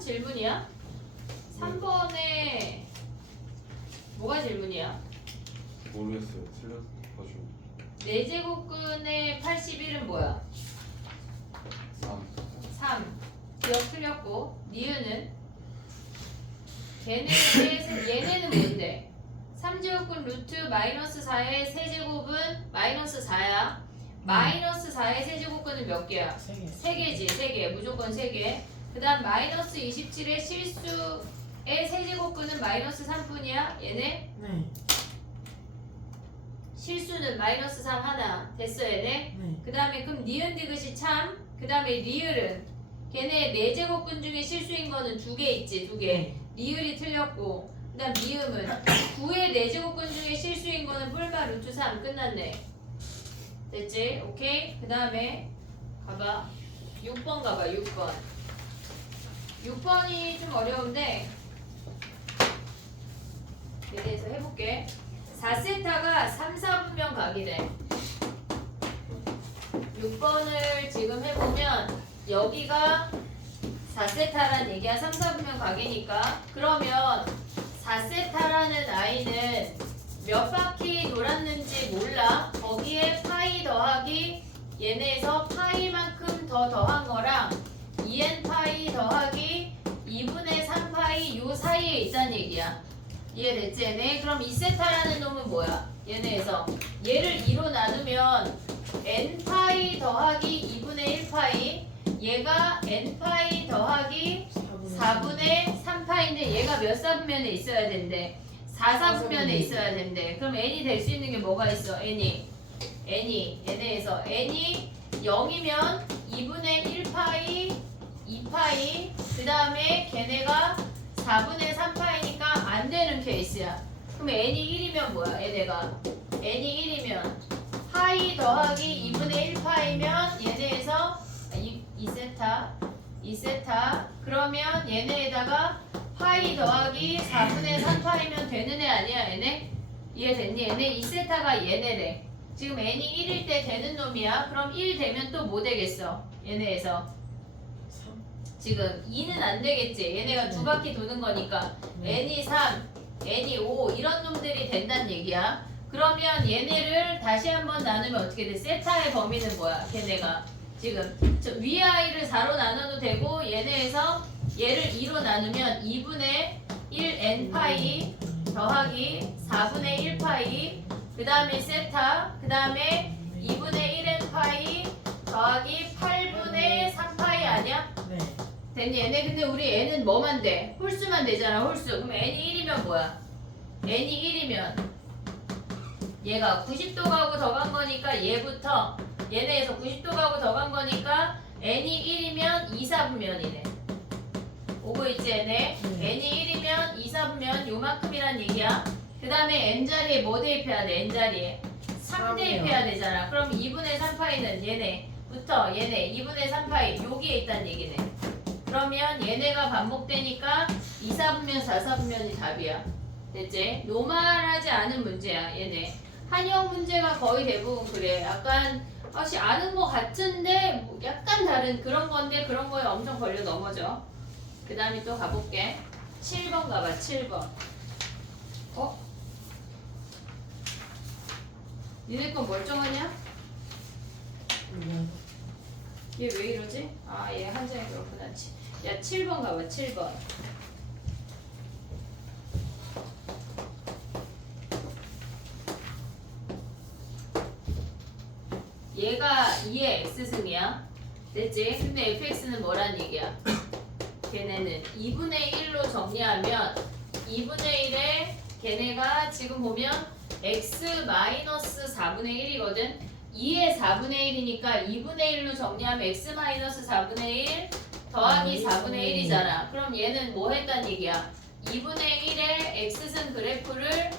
질문이야? 3번에 뭐가 질문이야? 모르겠어요. 틀려가지고. 4제곱근의 81은 뭐야? 3. 기억 틀렸고 니은은? 얘네는 뭔데? 3제곱근 루트 마이너스 4의 세제곱은 마이너스 4야. 마이너스 4의 세제곱근은 몇 개야? 3개지. 3개. 무조건 3개. 그 다음 마이너스 27의 실수의 세제곱근은 마이너스 3뿐이야. 얘네? 네. 실수는 마이너스 3 하나. 됐어 얘네? 네. 그 다음에 그럼 니은 디귿이 참. 그 다음에 리을은 걔네 4제곱근 중에 실수인 거는 2개 있지. 2개. 리을이 틀렸고 그 다음 미음은 9의 4제곱근 중에 실수인 거는 뿔마 루트 3. 끝났네. 됐지? 오케이? 그 다음에 가봐. 6번 가봐. 6번. 6번이 좀 어려운데 얘에 대해서 해볼게. 4세타가 3, 4분면 각이래. 6번을 지금 해보면 여기가 4세타란 얘기야. 3, 4분면 각이니까. 그러면 4세타라는 아이는 몇 바퀴 돌았는지 몰라. 거기에 파이 더하기 얘네에서 파이만큼 더 더한 거랑 2n 파이 더하기 2분의 3 파이 요 사이에 있다는 얘기야. 이해됐지 얘네? 그럼 2세타라는 놈은 뭐야? 얘네에서 얘를 2로 나누면 n 파이 더하기 2분의 1 파이 얘가 n 파이 더하기 4분의 3 파인데 얘가 몇 사분면에 있어야 된대? 4 사분면에 있어야 된대. 그럼 n이 될 수 있는 게 뭐가 있어? n이 얘네에서 n이 0이면 2분의 1 파이 2파이 그 다음에 걔네가 4분의 3파이니까 안 되는 케이스야. 그럼 n이 1이면 뭐야? 얘네가 n이 1이면 파이 더하기 2분의 1파이면 얘네에서 2세타 그러면 얘네에다가 파이 더하기 4분의 3파이면 되는 애 아니야 얘네? 이해됐니? 얘네 2세타가 얘네래. 지금 n이 1일 때 되는 놈이야. 그럼 1 되면 또 뭐 되겠어? 얘네에서 지금 2는 안 되겠지. 얘네가 두 바퀴 도는 거니까 n이 3, n이 5 이런 놈들이 된다는 얘기야. 그러면 얘네를 다시 한번 나누면 어떻게 돼? 세타의 범위는 뭐야? 걔네가 지금 저 위 아이를 4로 나눠도 되고 얘네에서 얘를 2로 나누면 2분의 1n 파이 더하기 4분의 1 파이 그 다음에 세타 그 다음에 2분의 1n 파이 더하기 8분의 3 파이 아니야? 네. 됐니? 얘네 근데 우리 n은 뭐만 돼? 홀수만 되잖아. 홀수. 그럼 n이 1이면 뭐야? n이 1이면 얘가 90도 가고 더 간 거니까 얘부터 얘네에서 90도 가고 더 간 거니까 n이 1이면 2, 4분면이네. 오고 있지 얘네? n이 1이면 2, 4분면 요만큼이란 얘기야. 그 다음에 n자리에 뭐 대입해야 돼? n자리에 3 대입해야 되잖아. 그럼 2분의 3파이는 얘네부터 얘네 2분의 3파이 여기에 있다는 얘기네. 그러면 얘네가 반복되니까 2, 4분면, 4, 4분면이 답이야. 됐지? 노멀하지 않은 문제야 얘네. 한영 문제가 거의 대부분 그래. 약간 아는 것 같은데 뭐 약간 다른 그런 건데 그런 거에 엄청 걸려 넘어져. 그 다음에 또 가볼게. 7번 가봐. 7번. 니네 건 멀쩡하냐? 얘 왜 이러지? 아, 얘 한 장에 그렇구나. 야, 7번 가봐. 7번. 얘가 2의 x승이야. 됐지? 근데 fx는 뭐란 얘기야? 걔네는 2분의 1로 정리하면 2분의 1에 걔네가 지금 보면 x 마이너스 4분의 1이거든. 2의 4분의 1이니까 2분의 1로 정리하면 x 마이너스 4분의 1 더하기 4분의 1이잖아. 그럼 얘는 뭐 했단 얘기야? 2분의 1의 x승 그래프를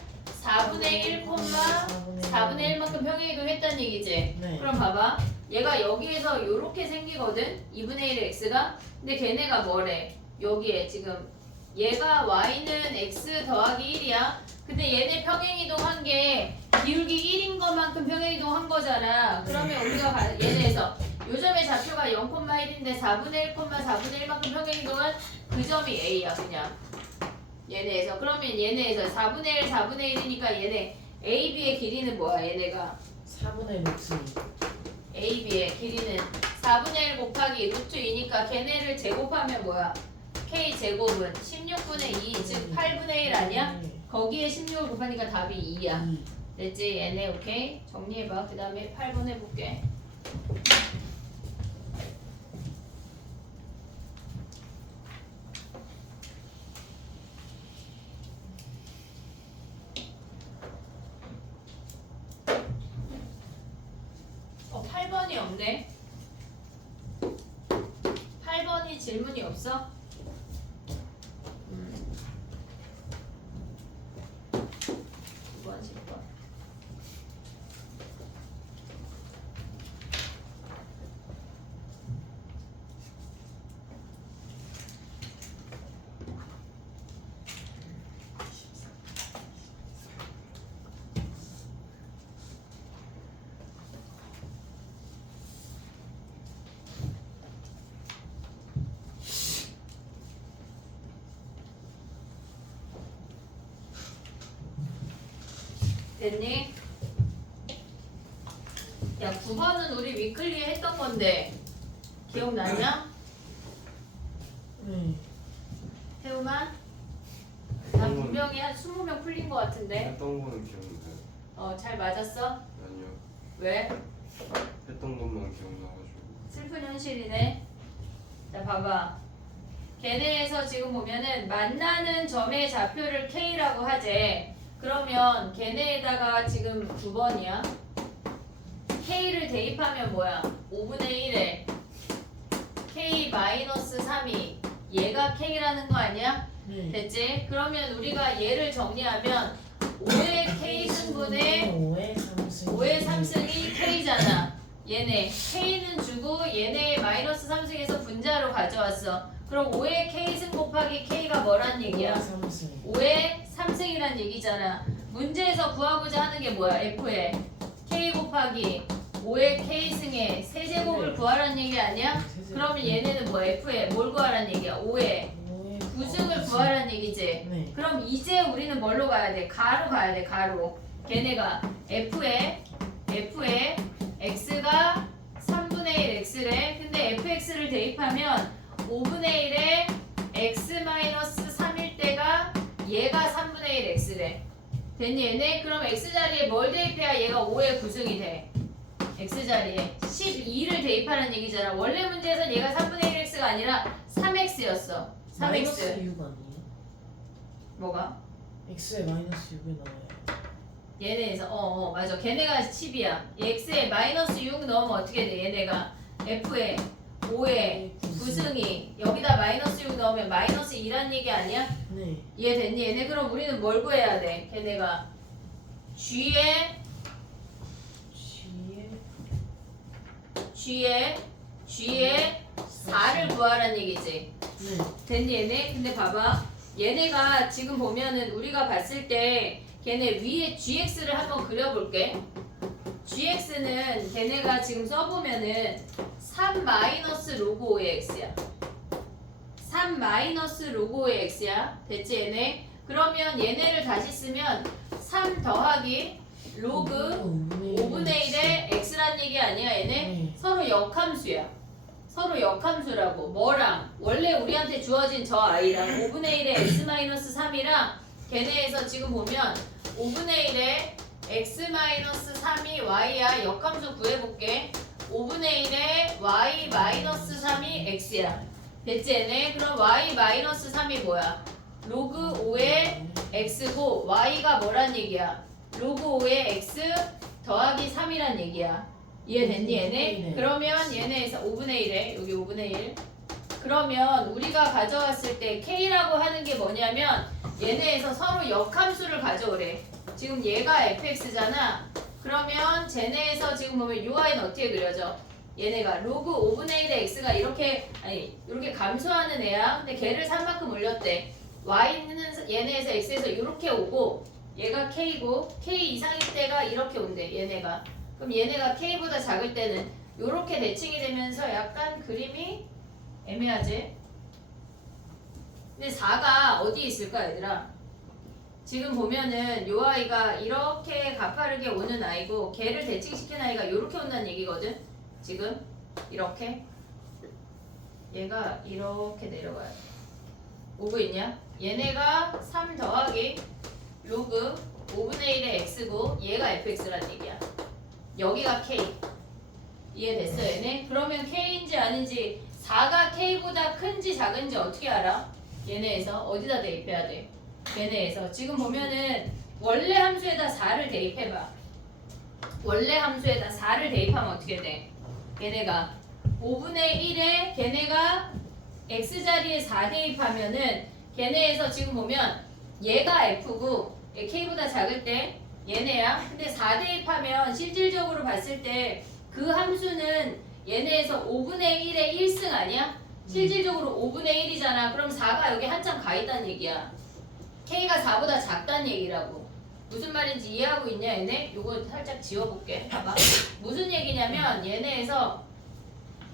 4분의 1, 4분의 1만큼 평행이동했다는 얘기지? 네. 그럼 봐봐. 얘가 여기에서 요렇게 생기거든? 2분의 1의 x가? 근데 걔네가 뭐래? 여기에 지금 얘가 y는 x 더하기 1이야. 근데 얘네 평행이동한 게 기울기 1인 것만 얼마만큼 평행이동 한 거잖아. 그러면 우리가 얘네에서 요점의 좌표가 0,1인데 4분의 1, 4분의 1만큼 평행이동은 그 점이 A야 그냥. 얘네에서 그러면 얘네에서 4분의 1, 4분의 1이니까 얘네 AB의 길이는 뭐야 얘네가? 4분의 루트 AB의 길이는 4분의 1 곱하기 루트 2니까 걔네를 제곱하면 뭐야? K 제곱은 16분의 2, 즉 8분의 1 아니야? 거기에 16을 곱하니까 답이 2야. 됐지? 얘네 오케이? 정리해봐. 그 다음에 8번 해볼게. 어, 8번이 없네. 8번이 질문이 없어? 9번, 10번. 됐니? 야, 9번은 우리 위클리에 했던 건데 기억나냐? 네. 태우만? 나 분명히 한 20명 풀린 것 같은데. 했던 거는 기억나요. 어, 잘 맞았어? 아니요. 왜? 했던 것만 기억나가지고. 슬픈 현실이네. 자, 봐봐. 걔네에서 지금 보면은 만나는 점의 좌표를 K라고 하재. 그러면 걔네에다가 지금 9번이야. K를 대입하면 뭐야? 5분의 1에 K-3이 얘가 K라는 거 아니야? 네. 됐지? 그러면 우리가 얘를 정리하면 5의 K승분의 5의 3승이 K잖아. 얘네 K는 주고 얘네 마이너스 3승에서 분자로 가져왔어. 그럼 5의 K승 곱하기 K가 뭐란 얘기야? 5의 3승이란 얘기잖아. 문제에서 구하고자 하는 게 뭐야? F의 K 곱하기 5의 K승의 세제곱을 구하라는 얘기 아니야? 그러면 얘네는 뭐 F의 뭘 구하라는 얘기야? 5의 9승을 구하라는 얘기지. 네. 그럼 이제 우리는 뭘로 가야 돼? 가로 가야 돼. 가로. 걔네가 F에 X가 3분의 1 X래. 근데 FX를 대입하면 5분의 1에 X-3일 때가 얘가 3분의 1 X래. 됐니 얘네? 그럼 X자리에 뭘 대입해야 얘가 5의 9승이 돼? X자리에 12를 대입하라는 얘기잖아. 원래 문제에선 얘가 3분의 1 X가 아니라 3X였어. 3X. 마이너스 6 아니에요? 뭐가? X에 마이너스 6이 나와요. 얘네에서 맞아. 걔네가 10이야. X에 마이너스 6 넣으면 어떻게 돼? 얘네가 F에 5에 9승이 여기다 마이너스 6 넣으면 마이너스 2란 얘기 아니야? 네. 이해됐니? 얘네 그럼 우리는 뭘 구해야 돼? 걔네가 G에 G에 4를 구하라는 얘기지. 네. 됐니 얘네? 근데 봐봐. 얘네가 지금 보면은 우리가 봤을 때 걔네 위에 GX를 한번 그려볼게. GX는 걔네가 지금 써보면은 3 마이너스 로그 5의 X야. 3 마이너스 로그 5의 X야. 됐지 얘네? 그러면 얘네를 다시 쓰면 3 더하기 로그 5분의 1의 X란 얘기 아니야 얘네? 네. 서로 역함수야. 서로 역함수라고. 뭐랑? 원래 우리한테 주어진 저 I랑 5분의 1의 X-3이랑 걔네에서 지금 보면 5분의 1의 X-3이 Y야. 역함수 구해볼게. 5분의 1의 Y-3이 X야. 됐지 얘네? 그럼 Y-3이 뭐야? 로그 5의 X고 Y가 뭐란 얘기야? 로그 5의 X 더하기 3이란 얘기야. 이해됐니 얘네? 그러면 얘네에서 5분의 1에 여기 5분의 1 그러면 우리가 가져왔을 때 K라고 하는 게 뭐냐면 얘네에서 서로 역함수를 가져오래. 지금 얘가 fx잖아. 그러면 쟤네에서 지금 보면 UI는 어떻게 그려져? 얘네가 로그 5분의 1의 x가 이렇게 감소하는 애야. 근데 걔를 3만큼 올렸대. y는 얘네에서 x에서 이렇게 오고 얘가 k고 k 이상일 때가 이렇게 온대 얘네가. 그럼 얘네가 K보다 작을 때는 요렇게 대칭이 되면서 약간 그림이 애매하지? 근데 4가 어디 있을까 얘들아? 지금 보면은 요 아이가 이렇게 가파르게 오는 아이고 걔를 대칭시킨 아이가 요렇게 온다는 얘기거든? 지금 이렇게 얘가 이렇게 내려가요. 오고 있냐? 얘네가 3 더하기 로그 5분의 1의 x고 얘가 fx란 얘기야. 여기가 k. 이해됐어 얘네? 그러면 k인지 아닌지 4가 k보다 큰지 작은지 어떻게 알아? 얘네에서 어디다 대입해야 돼? 얘네에서 지금 보면은 원래 함수에다 4를 대입해봐. 원래 함수에다 4를 대입하면 어떻게 돼? 얘네가 5분의 1에 걔네가 x자리에 4 대입하면은 걔네에서 지금 보면 얘가 f고 k보다 작을 때 얘네야. 근데 4 대입하면 실질적으로 봤을 때 그 함수는 얘네에서 5분의 1의 1승 아니야? 실질적으로 5분의 1이잖아. 그럼 4가 여기 한참 가 있다는 얘기야. k가 4보다 작다는 얘기라고. 무슨 말인지 이해하고 있냐 얘네? 요거 살짝 지워볼게. 봐봐. 무슨 얘기냐면 얘네에서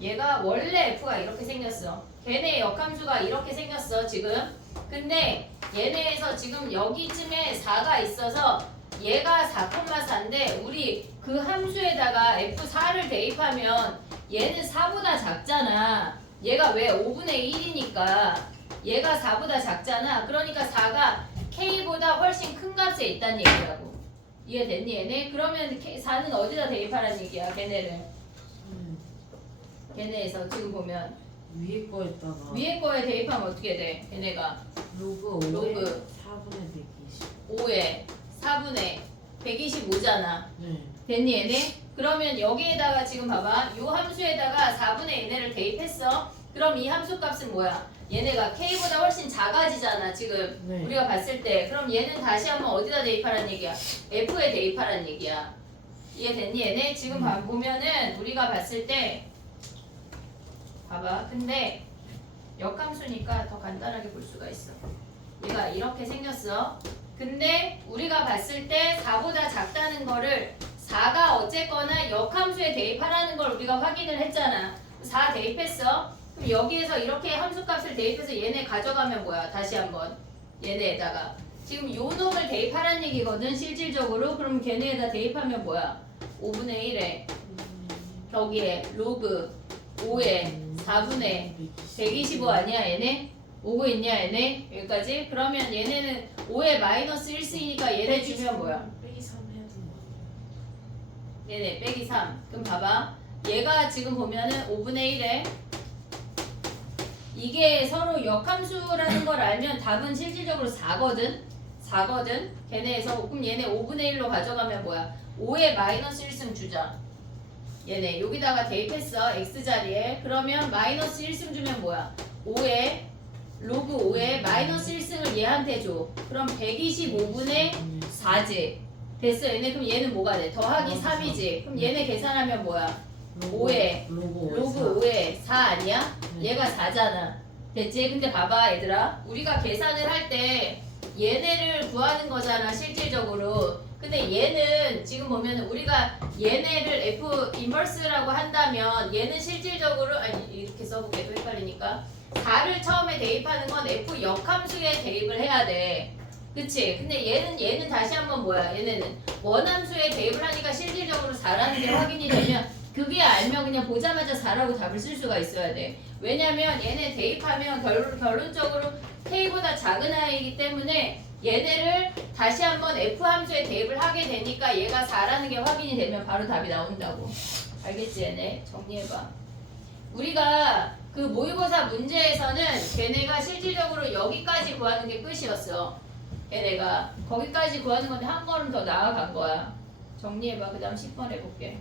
얘가 원래 f가 이렇게 생겼어. 걔네 역함수가 이렇게 생겼어 지금. 근데 얘네에서 지금 여기쯤에 4가 있어서 얘가 4,4인데 우리 그 함수에다가 f4를 대입하면 얘는 4보다 작잖아. 얘가 왜 5분의 1이니까 얘가 4보다 작잖아. 그러니까 4가 k보다 훨씬 큰 값에 있다는 얘기라고. 이해됐니 얘네? 그러면 4는 어디다 대입하라는 얘기야 걔네를. 걔네에서 지금 보면 위에 거에다가 위에 거에 대입하면 어떻게 돼? 걔네가 로그 5에 로그 4분의 120. 5에 4분의 125잖아. 네. 됐니 얘네? 그러면 여기에다가 지금 봐봐. 요 함수에다가 4분의 얘네를 대입했어. 그럼 이 함수 값은 뭐야? 얘네가 k보다 훨씬 작아지잖아 지금. 네. 우리가 봤을 때. 그럼 얘는 다시 한번 어디다 대입하라는 얘기야? f에 대입하라는 얘기야. 이해됐니 얘네? 지금 보면은 우리가 봤을 때 봐봐. 근데 역함수니까 더 간단하게 볼 수가 있어. 얘가 이렇게 생겼어. 근데 우리가 봤을 때 4보다 작다는 거를 4가 어쨌거나 역함수에 대입하라는 걸 우리가 확인을 했잖아. 4 대입했어. 그럼 여기에서 이렇게 함수값을 대입해서 얘네 가져가면 뭐야? 다시 한번 얘네에다가 지금 요 놈을 대입하라는 얘기거든 실질적으로. 그럼 걔네에다 대입하면 뭐야? 5분의 1에 여기에 로그 5에 4분의 125 아니야 얘네? 오고 있냐 얘네? 여기까지? 그러면 얘네는 5에 마이너스 1쓰이니까 얘네 주면 뭐야? 빼기 3 해도 얘네 빼기 3. 그럼 봐봐. 얘가 지금 보면은 5분의 1에 이게 서로 역함수라는 걸 알면 답은 실질적으로 4거든? 4거든? 걔네에서 그럼 얘네 5분의 1로 가져가면 뭐야? 5에 마이너스 1승 주자. 얘네 여기다가 대입했어 x자리에. 그러면 마이너스 1승 주면 뭐야? 5에 로그 5에 마이너스 1승을 얘한테 줘. 그럼 125분의 4지. 됐어 얘네. 그럼 얘는 뭐가 돼? 더하기 3이지. 그럼 얘네 계산하면 뭐야? 5에 로그 5에 4 아니야? 얘가 4잖아. 됐지? 근데 봐봐 얘들아. 우리가 계산을 할 때 얘네를 구하는 거잖아 실질적으로. 근데 얘는 지금 보면 우리가 얘네를 F 인버스라고 한다면 얘는 실질적으로 아니 이렇게 써보게 또 헷갈리니까 4를 처음에 대입하는 건 F 역함수에 대입을 해야 돼. 그치? 근데 얘는 다시 한번 뭐야? 얘네는 원함수에 대입을 하니까 실질적으로 4라는 게 확인이 되면 그게 알면 그냥 보자마자 4라고 답을 쓸 수가 있어야 돼. 왜냐면 얘네 대입하면 결론적으로 K보다 작은 아이이기 때문에 얘네를 다시 한번 F 함수에 대입을 하게 되니까 얘가 4라는 게 확인이 되면 바로 답이 나온다고. 알겠지 얘네? 정리해봐. 우리가 그 모의고사 문제에서는 걔네가 실질적으로 여기까지 구하는 게 끝이었어. 걔네가 거기까지 구하는 건데 한 걸음 더 나아간 거야. 정리해봐. 그 다음 10번 해볼게.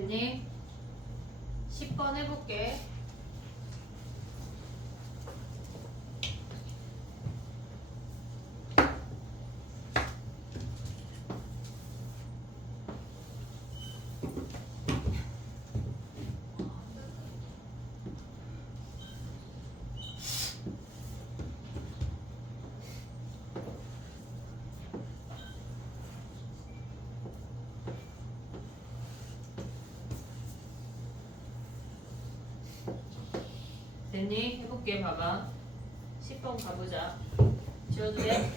됐니? 10번 해볼게. 됐니? 해볼게. 봐봐. 10번 가보자. 지워도 돼?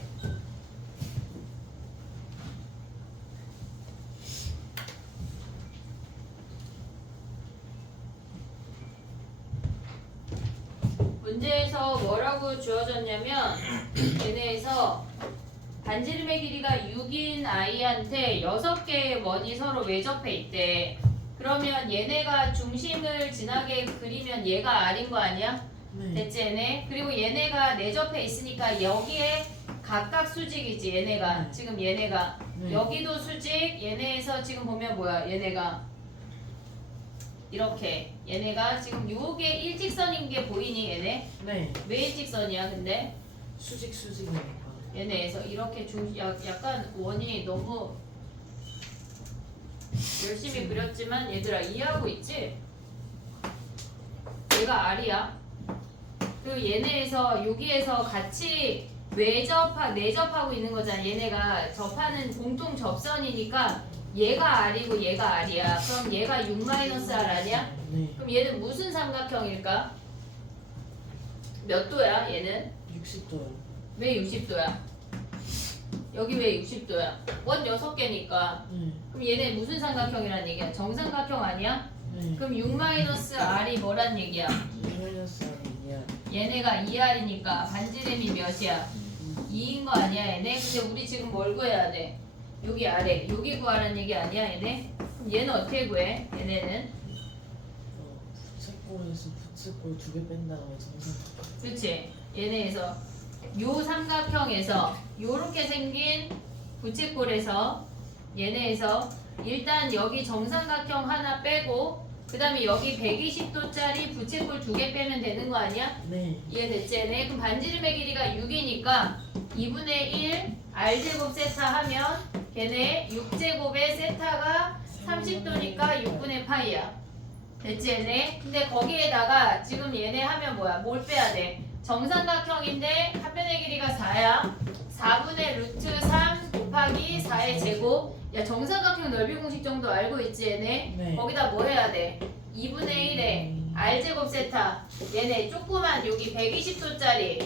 문제에서 뭐라고 주어졌냐면 얘네에서 반지름의 길이가 6인 아이한테 6개의 원이 서로 외접해 있대. 그러면 얘네가 중심을 지나게 그리면 얘가 R인 거 아니야? 네. 됐지 얘네? 그리고 얘네가 내접해 있으니까 여기에 각각 수직이지 얘네가. 지금 얘네가 네. 여기도 수직. 얘네에서 지금 보면 뭐야 얘네가 이렇게 얘네가 지금 요게 일직선인 게 보이니 얘네? 네. 왜 일직선이야 근데? 수직이니까. 얘네에서 이렇게 약간 원이 너무 열심히 그렸지만 얘들아 이해하고 있지? 얘가 R이야. 그리고 얘네에서 여기에서 같이 내접하고 있는 거잖아. 얘네가 접하는 공통 접선이니까 얘가 R이고 얘가 R이야. 그럼 얘가 6-R 아니야? 네. 그럼 얘는 무슨 삼각형일까? 몇 도야 얘는? 60도요. 왜 60도야? 여기 왜 60도야? 원 6개니까. 네. 그럼 얘네 무슨 삼각형이란 얘기야? 정삼각형 아니야? 네. 그럼 6-R이 뭐란 얘기야? 마이너스 R이야. 얘네가 2R이니까 반지름이 몇이야? 2인 거 아니야 얘네? 근데 우리 지금 뭘 구해야 돼? 여기 아래 여기 구하라는 얘기 아니야 얘네? 그럼 얘는 어떻게 구해? 얘네는? 부채꼴에서 부채꼴 2개 뺀 다음에 정상. 그치? 얘네에서 요 삼각형에서 요렇게 생긴 부채꼴에서 얘네에서 일단 여기 정삼각형 하나 빼고 그 다음에 여기 120도짜리 부채꼴 2개 빼면 되는 거 아니야? 네. 이해됐지 얘네? 그럼 반지름의 길이가 6이니까 2분의 1 R제곱 세타 하면 걔네 6제곱의 세타가 30도니까 6분의 파이야. 됐지 얘네? 근데 거기에다가 지금 얘네 하면 뭐야? 뭘 빼야 돼? 정삼각형인데 한 변의 길이가 4야. 4분의 루트 3 곱하기 4의 제곱. 야 정삼각형 넓이 공식 정도 알고 있지 얘네? 네. 거기다 뭐 해야 돼? 2분의 1에 R제곱 세타. 얘네 조그만 여기 120도짜리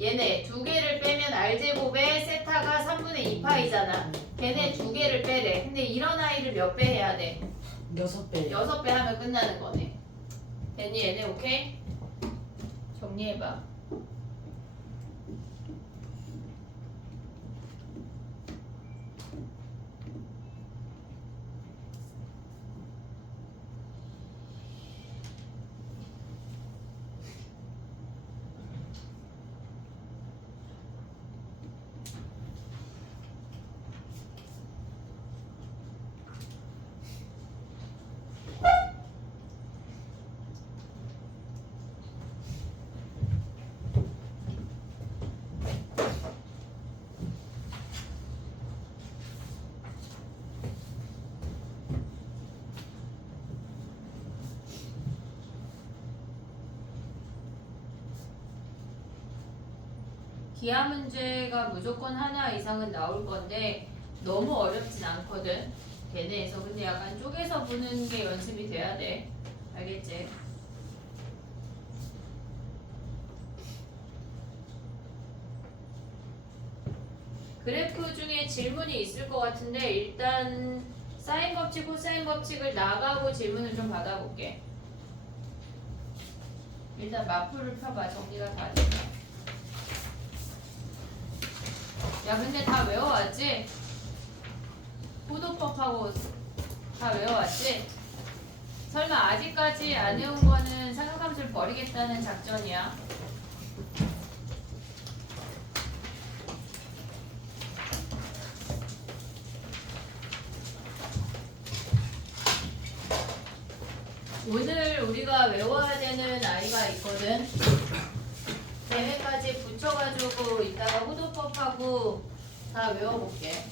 얘네 2개를 빼면 R제곱에 세타가 3분의 2파이잖아. 걔네 2개를 빼래. 근데 이런 아이를 몇 배 해야 돼? 6배. 6배 하면 끝나는 거네. 됐니 얘네 오케이? 정리해봐. 기하 문제가 무조건 하나 이상은 나올 건데 너무 어렵진 않거든. 걔네에서 근데 약간 쪼개서 보는 게 연습이 돼야 돼. 알겠지? 그래프 중에 질문이 있을 것 같은데 일단 사인 법칙, 코사인 법칙을 나가고 질문을 좀 받아볼게. 일단 마프를 펴봐. 정리가 다 됐다. 야 근데 다 외워왔지? 포도법하고 다 외워왔지? 설마 아직까지 안 외운 거는 삼각함수를 버리겠다는 작전이야? 오늘 우리가 외워야 되는 아이가 있거든. 걔네까지 붙여가지고 이따가 호도법하고 다 외워볼게.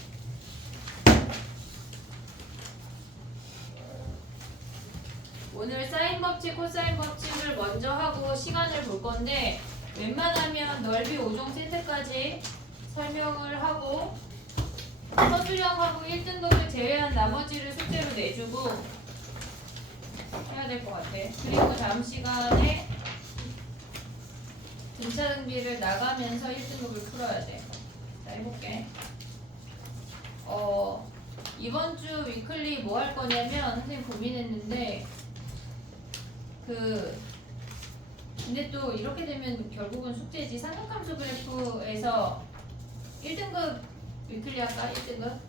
오늘 사인 법칙, 코사인 법칙을 먼저 하고 시간을 볼 건데 웬만하면 넓이 5종 세트까지 설명을 하고 서술형하고 1등급을 제외한 나머지를 숙제로 내주고 해야 될 것 같아. 그리고 다음 시간에 등차등비를 나가면서 1등급을 풀어야 돼. 자, 해볼게. 이번 주 위클리 뭐 할 거냐면 선생님 고민했는데 근데 또 이렇게 되면 결국은 숙제지. 삼각함수 그래프에서 1등급 위클리 할까? 1등급?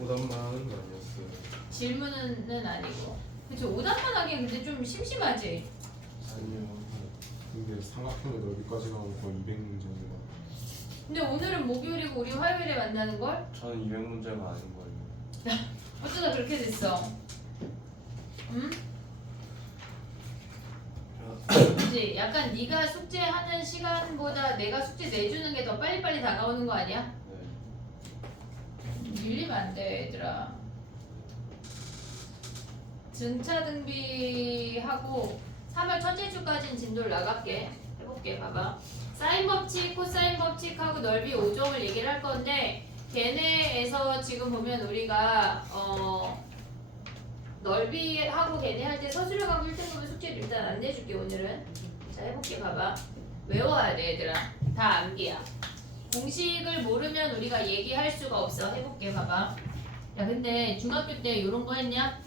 오답만은 아니었어요. 질문은 아니고. 그쵸, 오답만 하기엔 근데 좀 심심하지? 아니요. 근데 삼각형의 넓이까지 나오면 거의 200문제입니다. 근데 오늘은 목요일이고 우리 화요일에 만나는 걸? 저는 200문제가 아닌 거예요. 어쩌다 그렇게 됐어? 응? 그치? 약간 네가 숙제하는 시간보다 내가 숙제 내주는 게 더 빨리빨리 다가오는 거 아니야? 네. 밀리면 안 돼, 얘들아. 등차 등비하고 3월 첫째 주까지는 진도를 나갈게. 해볼게, 봐봐. 사인 법칙, 코사인 법칙하고 넓이 5종을 얘기를 할 건데 걔네에서 지금 보면 우리가 넓이하고 걔네 할 때 서술형하고 1등급의 숙제를 일단 안 내줄게 오늘은. 자, 해볼게, 봐봐. 외워야 돼, 얘들아. 다 암기야. 공식을 모르면 우리가 얘기할 수가 없어. 해볼게, 봐봐. 야, 근데 중학교 때 이런 거 했냐?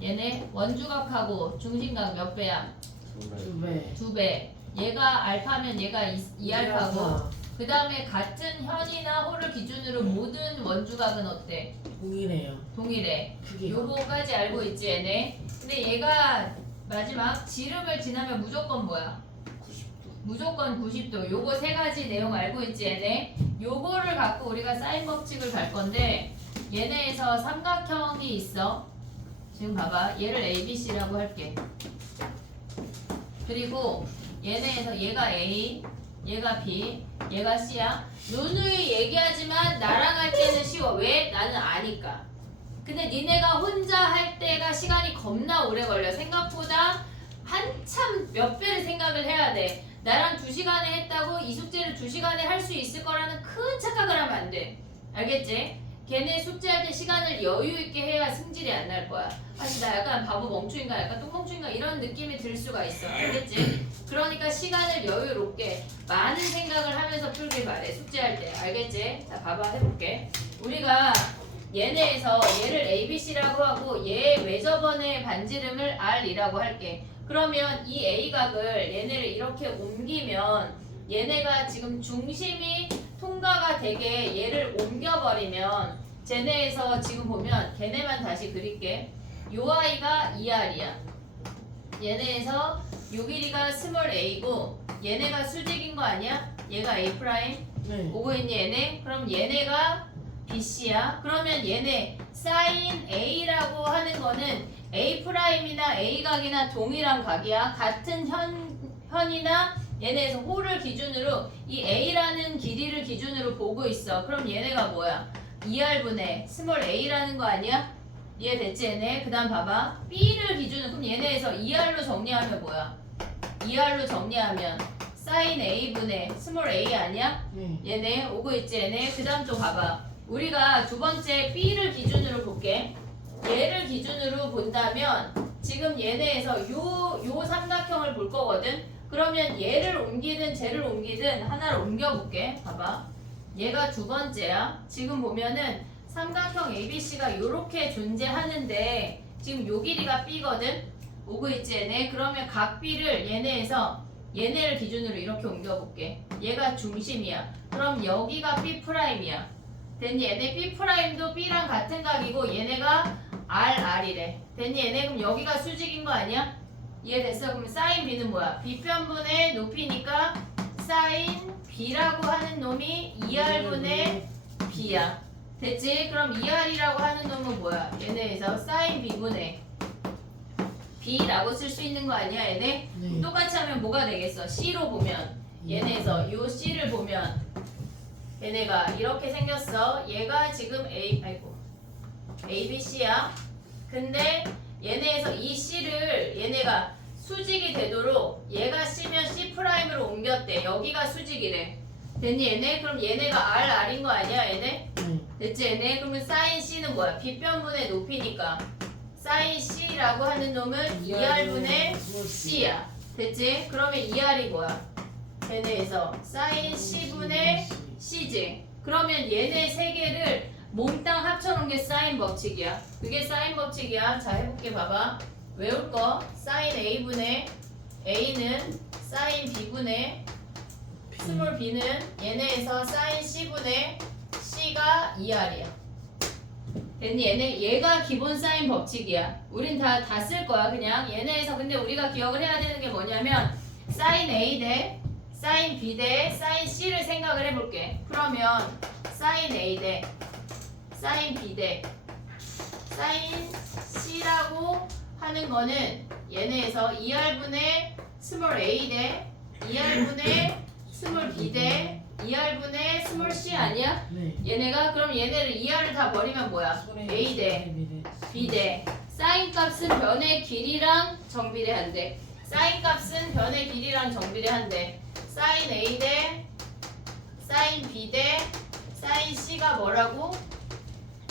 얘네 원주각하고 중심각 몇 배야? 2배. 2배. 얘가 알파면 얘가 2알파고 그 다음에 같은 현이나 호를 기준으로 모든 원주각은 어때? 동일해요. 동일해. 그게 요거까지 알고 있지 얘네. 근데 얘가 마지막 지름을 지나면 무조건 뭐야? 90도. 무조건 90도. 요거 세 가지 내용 알고 있지 얘네. 요거를 갖고 우리가 사인 법칙을 갈 건데 얘네에서 삼각형이 있어. 지금 봐봐. 얘를 ABC라고 할게. 그리고 얘네에서 얘가 A, 얘가 B, 얘가 C야. 누누이 얘기하지만 나랑 할 때는 쉬워. 왜? 나는 아니까. 근데 니네가 혼자 할 때가 시간이 겁나 오래 걸려. 생각보다 한참 몇 배를 생각을 해야 돼. 나랑 2시간에 했다고 이 숙제를 2시간에 할 수 있을 거라는 큰 착각을 하면 안 돼. 알겠지? 걔네 숙제할 때 시간을 여유 있게 해야 승질이 안 날 거야. 아니 나 약간 바보 멍충인가 약간 똥멍충인가 이런 느낌이 들 수가 있어. 알겠지? 그러니까 시간을 여유롭게 많은 생각을 하면서 풀길 바래. 숙제할 때. 알겠지? 자, 봐봐. 해볼게. 우리가 얘네에서 얘를 ABC라고 하고 얘 외접원의 반지름을 R이라고 할게. 그러면 이 A각을 얘네를 이렇게 옮기면 얘네가 지금 중심이 통과가 되게 얘를 옮겨버리면 쟤네에서 지금 보면 걔네만 다시 그릴게. 요 아이가 2R이야. 얘네에서 요 길이가 스몰 a고 얘네가 수직인 거 아니야? 얘가 A 프라임 네. 오고 있니 얘네? 그럼 얘네가 BC야. 그러면 얘네 사인 A라고 하는 거는 A 프라임이나 A 각이나 동일한 각이야. 같은 현이나 얘네에서 호를 기준으로 이 A라는 길이를 기준으로 보고 있어. 그럼 얘네가 뭐야? 2R분의 스몰 a라는 거 아니야? 이해됐지 얘네? 그 다음 봐봐. B를 기준으로 그럼 얘네에서 2R로 정리하면 뭐야? 2R로 정리하면 사인 A분의 스몰 a 아니야? 네. 얘네 오고 있지 얘네? 그 다음 또 봐봐. 우리가 두 번째 B를 기준으로 볼게. 얘를 기준으로 본다면 지금 얘네에서 요 삼각형을 볼 거거든? 그러면 얘를 옮기든 쟤를 옮기든 하나를 옮겨볼게. 봐봐. 얘가 두 번째야. 지금 보면은 삼각형 ABC가 요렇게 존재하는데 지금 요 길이가 B거든? 오고 있지 얘네? 그러면 각 B를 얘네에서 얘네를 기준으로 이렇게 옮겨볼게. 얘가 중심이야. 그럼 여기가 B'이야. 됐니? 얘네 B'도 B랑 같은 각이고 얘네가 R이래. 됐니? 얘네 그럼 여기가 수직인 거 아니야? 이해됐어? 그럼 사인 B는 뭐야? B편분의 높이니까 사인 B라고 하는 놈이 2R분의 B야. 됐지? 그럼 2R이라고 하는 놈은 뭐야? 얘네에서 사인 B분의 B라고 쓸 수 있는 거 아니야 얘네? 네. 똑같이 하면 뭐가 되겠어? C로 보면 얘네에서 요 C를 보면 얘네가 이렇게 생겼어. 얘가 지금 A, B, C야. 근데 얘네에서 이 C를 얘네가 수직이 되도록 얘가 C면 C'으로 옮겼대. 여기가 수직이래. 됐니 얘네? 그럼 얘네가 R인 거 아니야 얘네? 네. 됐지 얘네? 그러면 사인 C는 뭐야? 빗변분의 높이니까 사인 C라고 하는 놈은 2R분의 C야. 됐지? 그러면 2R이 뭐야? 얘네에서 사인 C분의 C지. 그러면 얘네 세 개를 몽땅 합쳐놓은 게 사인 법칙이야. 그게 사인 법칙이야. 자 해볼게 봐봐. 외울 거 사인 A분의 A는 사인 B분의 스몰 b는 얘네에서 사인 C분의 C가 2R이야. 됐니? 얘가 기본 사인 법칙이야. 우린 다 쓸 거야 그냥 얘네에서. 근데 우리가 기억을 해야 되는 게 뭐냐면 사인 A 대 사인 B 대 사인 C를 생각을 해볼게. 그러면 사인 A 대 사인 B 대 사인 C라고 하는 거는 얘네에서 2R분의 스몰 A 대 2R분의 스몰 B 대 2R분의 스몰 C 아니야? 네. 얘네가 그럼 얘네를 2R을 다 버리면 뭐야? A 대 B 대 사인 값은 변의 길이랑 정비례한대. 사인 값은 변의 길이랑 정비례한대. 사인 A 대 사인 B 대 사인 C가 뭐라고?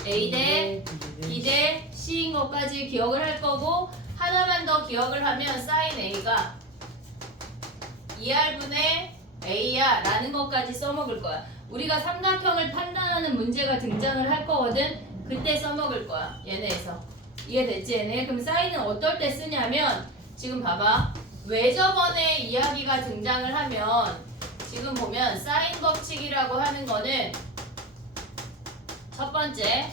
A 대 B 대 C인 것까지 기억을 할 거고 하나만 더 기억을 하면 사인 A가 2R분의 A야 라는 것까지 써먹을 거야. 우리가 삼각형을 판단하는 문제가 등장을 할 거거든. 그때 써먹을 거야 얘네에서. 이해됐지 얘네? 그럼 사인은 어떨 때 쓰냐면 지금 봐봐. 외접원의 이야기가 등장을 하면 지금 보면 사인 법칙이라고 하는 거는 첫 번째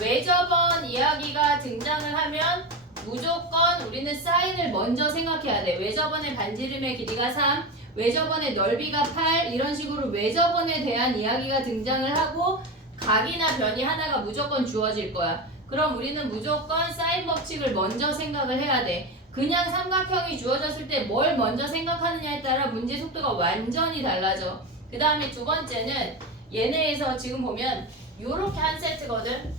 외접원 이야기가 등장을 하면 무조건 우리는 사인을 먼저 생각해야 돼. 외접원의 반지름의 길이가 3, 외접원의 넓이가 8 이런 식으로 외접원에 대한 이야기가 등장을 하고 각이나 변이 하나가 무조건 주어질 거야. 그럼 우리는 무조건 사인 법칙을 먼저 생각을 해야 돼. 그냥 삼각형이 주어졌을 때 뭘 먼저 생각하느냐에 따라 문제 속도가 완전히 달라져. 그 다음에 두 번째는 얘네에서 지금 보면 요렇게 한 세트거든.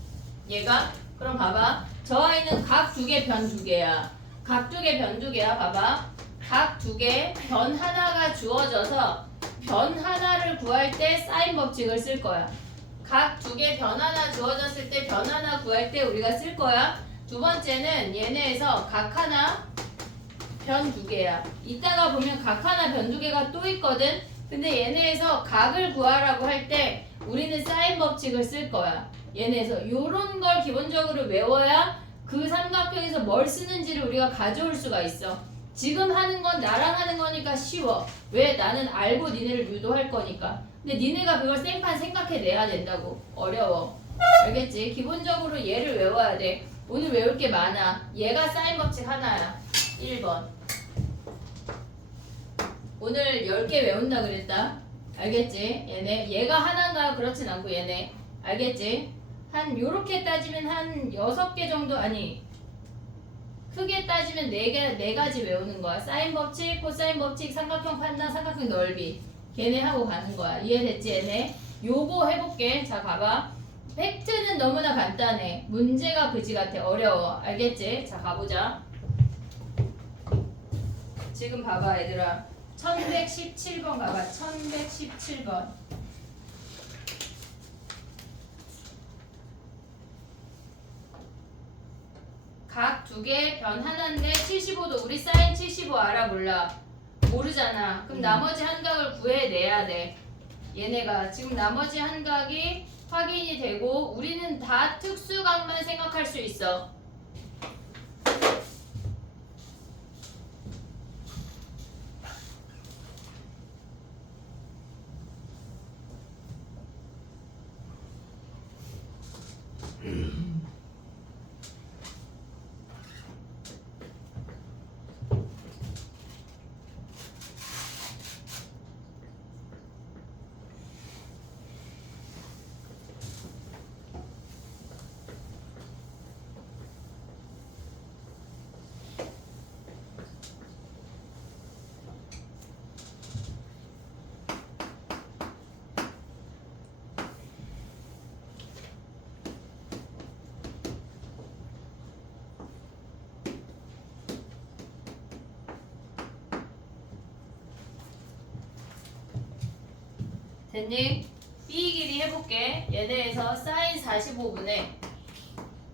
얘가. 그럼 봐봐. 저 아이는 각 두 개, 변 두 개야. 각 두 개, 변 두 개야. 봐봐. 각 두 개, 변 하나가 주어져서 변 하나를 구할 때 사인 법칙을 쓸 거야. 각 두 개, 변 하나 주어졌을 때 변 하나 구할 때 우리가 쓸 거야. 두 번째는 얘네에서 각 하나, 변 두 개야. 이따가 보면 각 하나, 변 두 개가 또 있거든. 근데 얘네에서 각을 구하라고 할 때 우리는 사인 법칙을 쓸 거야. 얘네에서 요런 걸 기본적으로 외워야 그 삼각형에서 뭘 쓰는지를 우리가 가져올 수가 있어. 지금 하는 건 나랑 하는 거니까 쉬워. 왜? 나는 알고 니네를 유도할 거니까. 근데 니네가 그걸 생판 생각해내야 된다고. 어려워. 알겠지? 기본적으로 얘를 외워야 돼. 오늘 외울 게 많아. 얘가 사인 법칙 하나야. 1번. 오늘 10개 외운다 그랬다. 알겠지? 얘가 하나인가 그렇진 않고 얘네. 알겠지? 한 요렇게 따지면 한 6개 정도 아니 크게 따지면 4가지 외우는 거야. 사인 법칙, 코사인 법칙, 삼각형 판단, 삼각형 넓이. 걔네 하고 가는 거야. 이해됐지 얘네? 요거 해볼게. 자 봐봐. 팩트는 너무나 간단해. 문제가 그지 같아. 어려워. 알겠지? 자 가보자. 지금 봐봐 얘들아. 1117번 가봐. 1117번. 각 두 개, 변 하나인데 75도. 우리 사인 75 알아 몰라? 모르잖아. 그럼 나머지 한 각을 구해내야 돼. 얘네가 지금 나머지 한 각이 확인이 되고 우리는 다 특수각만 생각할 수 있어. 됐니? B 길이 해볼게. 얘네에서 사인 45분의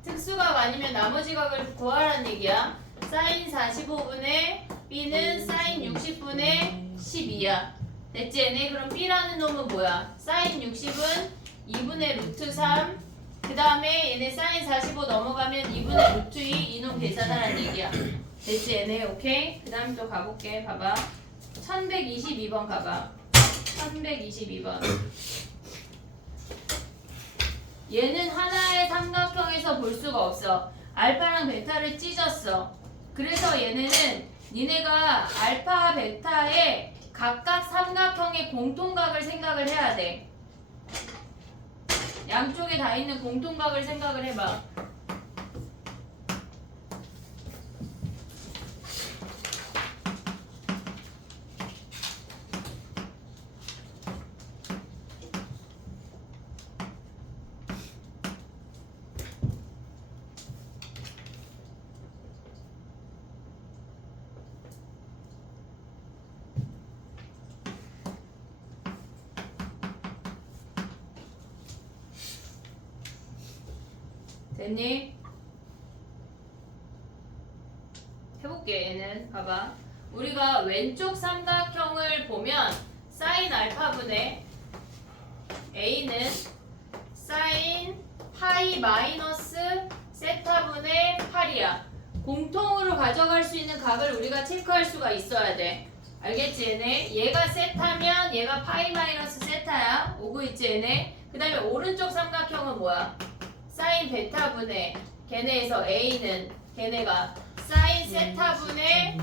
특수각 아니면 나머지 각을 구하라는 얘기야. 사인 45분의 B는 사인 60분의 12야. 됐지 얘네? 그럼 B라는 놈은 뭐야? 사인 60은 2분의 루트 3. 그 다음에 얘네 사인 45 넘어가면 2분의 루트 2 이놈 계산하라는 얘기야. 됐지 얘네? 오케이? 그 다음 또 가볼게. 봐봐. 1122번 가봐. 1122번. 얘는 하나의 삼각형에서 볼 수가 없어. 알파랑 베타를 찢었어. 그래서 얘네는 니네가 알파, 베타의 각각 삼각형의 공통각을 생각을 해야 돼. 양쪽에 다 있는 공통각을 생각을 해봐. 됐니? 해볼게. 얘는 봐봐. 우리가 왼쪽 삼각형을 보면 사인 알파분의 A는 사인 파이 마이너스 세타분의 8이야. 공통으로 가져갈 수 있는 각을 우리가 체크할 수가 있어야 돼. 알겠지 얘네? 얘가 세타면 얘가 파이 마이너스 세타야. 오고 있지 얘네? 그 다음에 오른쪽 삼각형은 뭐야? 사인 베타분의 걔네에서 A는 걔네가 사인 세타분의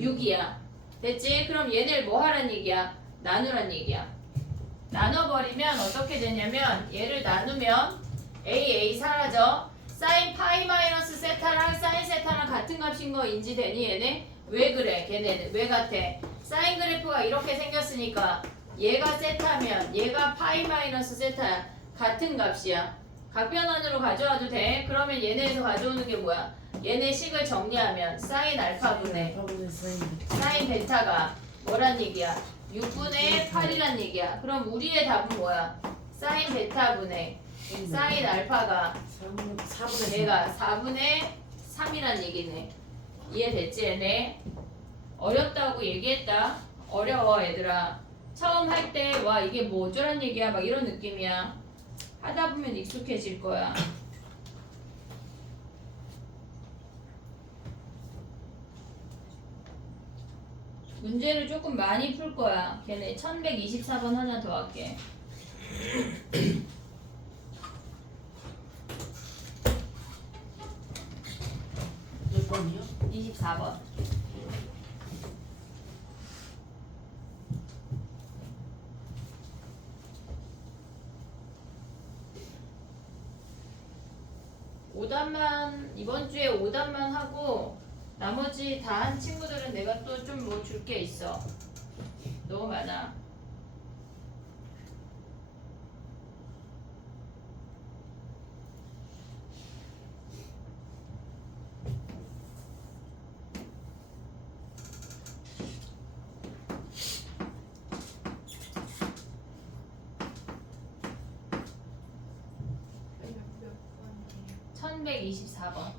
6이야. 됐지? 그럼 얘네를 뭐 하란 얘기야? 나누란 얘기야. 나눠버리면 어떻게 되냐면 얘를 나누면 A 사라져. 사인 파이 마이너스 세타랑 사인 세타랑 같은 값인 거 인지되니 얘네? 왜 그래? 걔네는 왜 같아? 사인 그래프가 이렇게 생겼으니까 얘가 세타면 얘가 파이 마이너스 세타야. 같은 값이야. 각변환으로 가져와도 돼. 그러면 얘네에서 가져오는 게 뭐야? 얘네 식을 정리하면 사인 알파분의 사인 베타가 뭐란 얘기야? 6분의 8이란 얘기야. 그럼 우리의 답은 뭐야? 사인 베타분의 사인 알파가 4분의 얘가 4분의 3이란 얘기네. 이해됐지 얘네? 어렵다고 얘기했다. 어려워 얘들아. 처음 할 때 와 이게 뭐 어쩌란 얘기야 막 이런 느낌이야. 하다 보면 익숙해질 거야. 문제를 조금 많이 풀 거야. 걔네 1124번 하나 더 할게. 몇 번이요? 24번. 오답만 이번 주에 오답만 하고 나머지 다 한 친구들은 내가 또 좀 뭐 줄 게 있어. 너무 많아. 몇 번이에요? 1124번.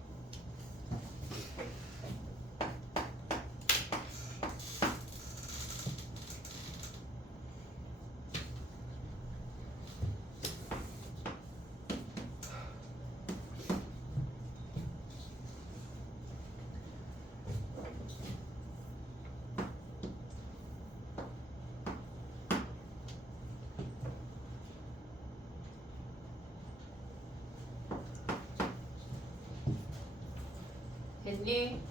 됐니?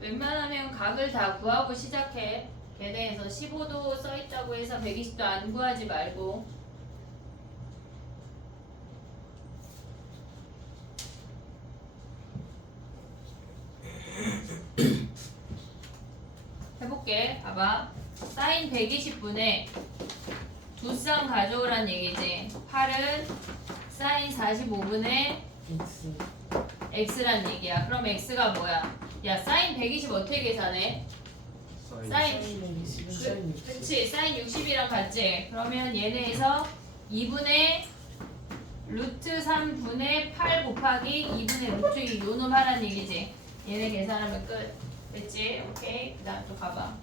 웬만하면 각을 다 구하고 시작해. 걔네에서 15도 써있다고 해서 120도 안 구하지 말고. 해볼게. 봐봐. 사인 120분의 부산 가져오란 얘기지. 8은 사인 45분의 X. x란 얘기야. 그럼 x가 뭐야? 야 사인 120 어떻게 계산해? 사인 사인 120은 사인 60. 그치 사인 60이랑 같지? 그러면 얘네에서 2분의 루트 3분의 8 곱하기 2분의 루트 2 요놈 하란 얘기지. 얘네 계산하면 끝. 됐지? 오케이. 그 다음 또 가봐.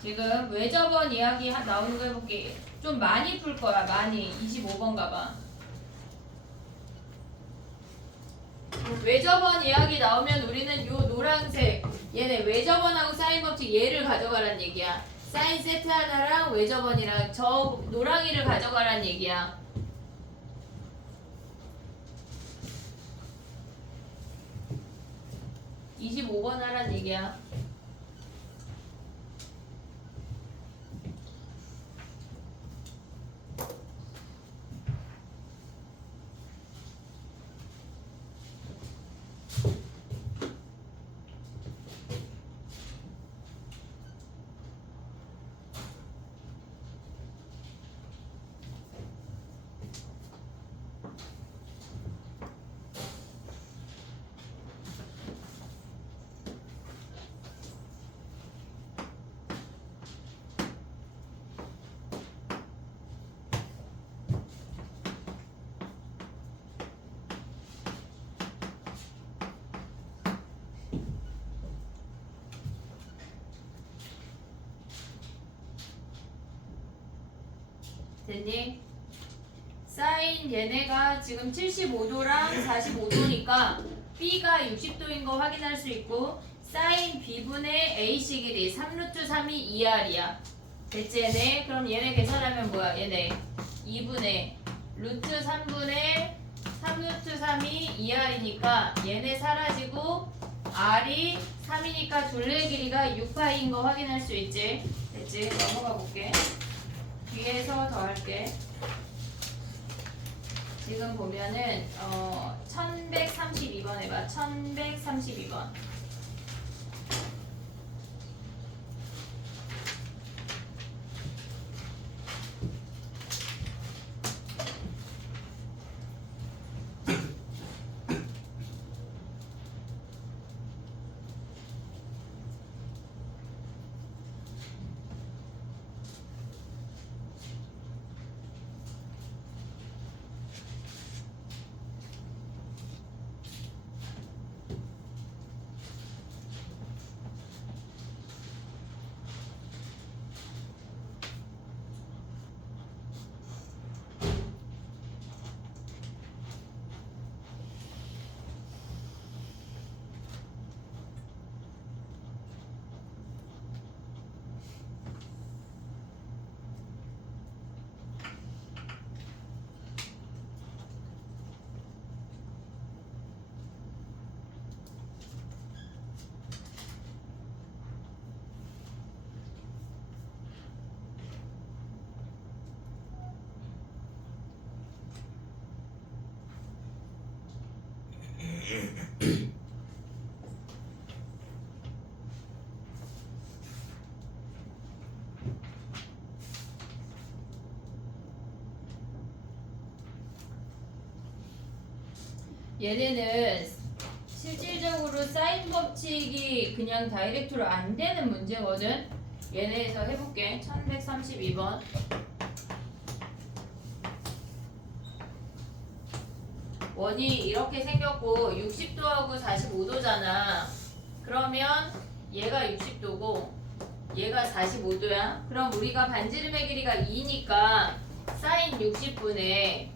지금 외접원 이야기 나오는 거 해볼게. 좀 많이 풀 거야. 많이. 25번 가봐. 외접원 이야기 나오면 우리는 요 노란색 얘네 외접원하고 사인 법칙 얘를 가져가란 얘기야. 사인 세트 하나랑 외접원이랑 저 노랑이를 가져가란 얘기야. (25번) 하란 얘기야. 됐니? 사인 얘네가 지금 75도랑 45도니까 B가 60도인 거 확인할 수 있고 사인 B분의 AC 길이 3루트 3이 2R이야. 됐지 얘네? 그럼 얘네 계산하면 뭐야? 얘네 2분의 루트 3분의 3루트 3이 2R이니까 얘네 사라지고 R이 3이니까 둘레 길이가 6파이인 거 확인할 수 있지? 됐지? 넘어가 볼게. 뒤에서 더 할게. 지금 보면은 1132번 해봐. 1132번. 얘네는 실질적으로 사인 법칙이 그냥 다이렉트로 안 되는 문제거든. 얘네에서 해볼게. 1132번. 원이 이렇게 생겼고 60도하고 45도잖아. 그러면 얘가 60도고 얘가 45도야. 그럼 우리가 반지름의 길이가 2니까 사인 60분의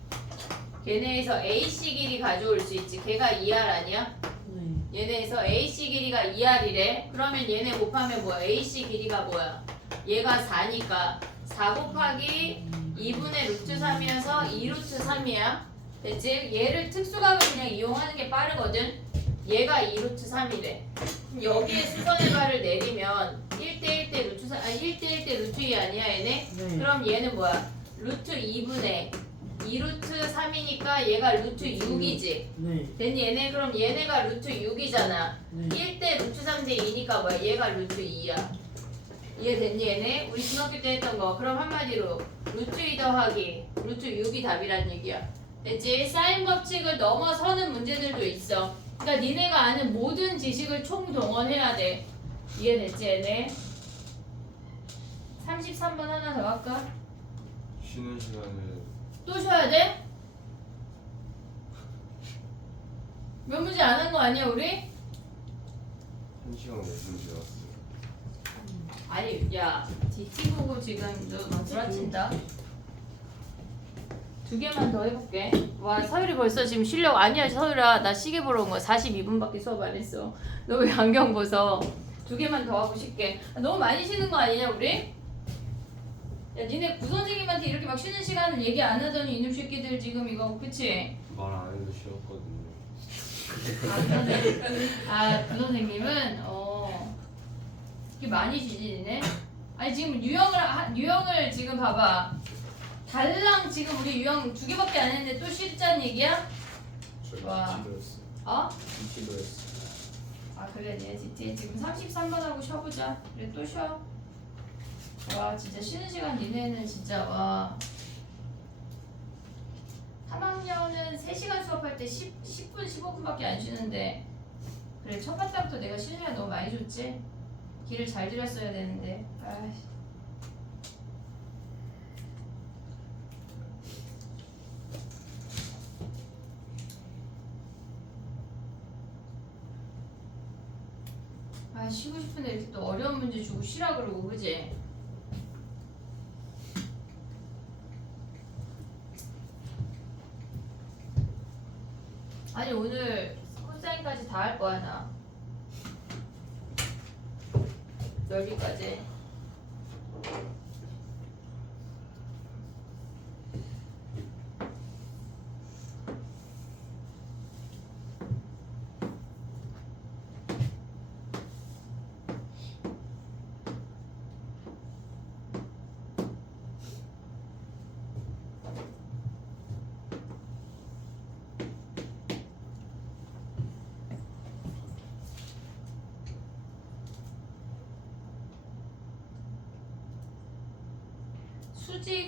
얘네에서 AC 길이 가져올 수 있지. 걔가 2R 아니야? 네. 얘네에서 AC 길이가 2R이래. 그러면 얘네 곱하면 뭐야? AC 길이가 뭐야? 얘가 4니까 4 곱하기 2분의 루트 3이어서 2루트 3이야. 됐지? 얘를 특수각을 그냥 이용하는 게 빠르거든. 얘가 2루트 3이래. 여기에 수선의 발을 내리면 1대1 대 루트 3, 1대1 대 루트 2 아니야 얘네? 네. 그럼 얘는 뭐야? 루트 2분의 2루트 3이니까 얘가 루트 6이지. 네. 됐니 얘네? 그럼 얘네가 루트 6이잖아. 네. 1대 루트 3 대 2니까 뭐야? 얘가 루트 2야. 이해됐니 얘네? 우리 중학교 때 했던 거. 그럼 한마디로 루트 2 더하기 루트 6이 답이란 얘기야. 됐지? 사인 법칙을 넘어서는 문제들도 있어. 그러니까 니네가 아는 모든 지식을 총동원해야 돼. 이해됐지 얘네? 33번 하나 더 할까? 쉬는 시간에 또 쉬어야 돼? 몇 문제 안 한 거 아니야 우리? 1시간 5분 지났어요. 아니 야 DT 보고 지금 너 구라친다. 두 개만 더 해볼게. 와 서율이 벌써 지금 실력 아니야 서율아. 나 시계 보러 온 거 42분밖에 수업 안 했어. 너 왜 안경 벗어? 두 개만 더 하고 쉽게. 너무 많이 쉬는 거 아니냐 우리? 야 니네 구선생님한테 이렇게 막 쉬는 시간을 얘기 안 하더니 이놈 새끼들 지금 이거 그치? 말 안 해도 쉬었거든요. 아 구선생님은 이게 많이 쉬지 니네? 아니 지금 유형을 지금 봐봐. 달랑 지금 우리 유형 2개밖에 안 했는데 또 쉬자는 얘기야? 와. DT도 했어. 어? DT도 했어. 아 그래 네 DT 지금 33번 하고 쉬어보자. 그래 또 쉬어. 와 진짜 쉬는 시간 니네는 진짜 와 3학년은 3시간 수업할 때 10분 15분밖에 안 쉬는데 그래 첫 바닥부터 내가 쉬는 시간 너무 많이 줬지? 길을 잘 들였어야 되는데 아이씨. 아 쉬고 싶은데 이렇게 또 어려운 문제 주고 쉬라 그러고 그지? 아니 오늘 코사인까지 다 할 거야 나 여기까지.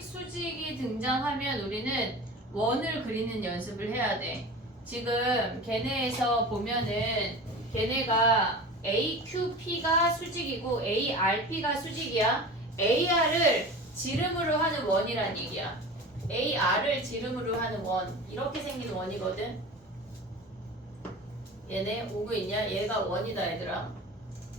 수직이 등장하면 우리는 원을 그리는 연습을 해야 돼. 지금 걔네에서 보면은 걔네가 AQP가 수직이고 ARP가 수직이야. AR을 지름으로 하는 원이란 얘기야. AR을 지름으로 하는 원. 이렇게 생긴 원이거든. 얘네 오고 있냐? 얘가 원이다 얘들아.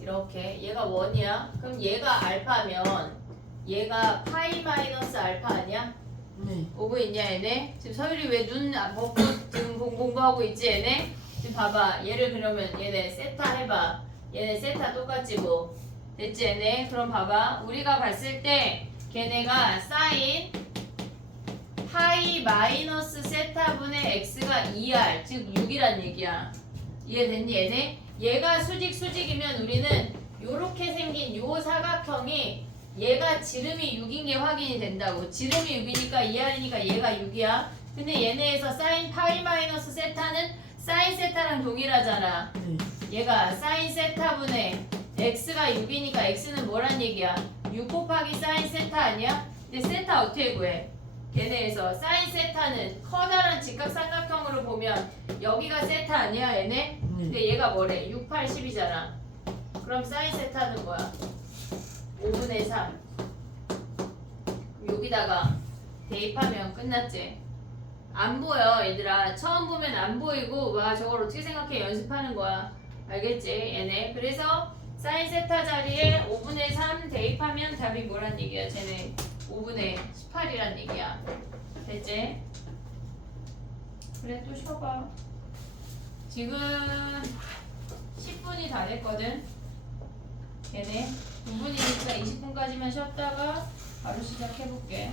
이렇게 얘가 원이야. 그럼 얘가 알파면 얘가 파이 마이너스 알파 아니야? 네. 오고 있냐 얘네? 지금 서율이 왜 눈 벗고 지금 공부하고 있지 얘네? 지금 봐봐 얘를 그러면 얘네 세타 해봐. 얘네 세타 똑같지 뭐. 됐지 얘네? 그럼 봐봐 우리가 봤을 때 걔네가 사인 파이 마이너스 세타분의 x가 2r 즉 6이란 얘기야. 이해됐니 얘네? 얘가 수직이면 우리는 요렇게 생긴 요 사각형이 얘가 지름이 6인 게 확인이 된다고. 지름이 6이니까 2r이니까 얘가 6이야. 근데 얘네에서 사인 파이 마이너스 세타는 사인 세타랑 동일하잖아. 네. 얘가 사인 세타분의 x가 6이니까 x는 뭐란 얘기야? 6 곱하기 사인 세타 아니야? 근데 세타 어떻게 구해? 걔네에서 사인 세타는 커다란 직각삼각형으로 보면 여기가 세타 아니야 얘네? 네. 근데 얘가 뭐래? 6, 8, 10이잖아. 그럼 사인 세타는 뭐야? 5분의 3 여기다가 대입하면 끝났지. 안 보여 얘들아. 처음 보면 안 보이고 와 저걸 어떻게 생각해 연습하는 거야. 알겠지 얘네. 그래서 사인 세타 자리에 5분의 3 대입하면 답이 뭐란 얘기야. 쟤네 5분의 18이란 얘기야. 됐지? 그래 또 쉬어봐. 지금 10분이 다 됐거든. 얘네 9분이니까 20분까지만 쉬었다가 바로 시작해볼게.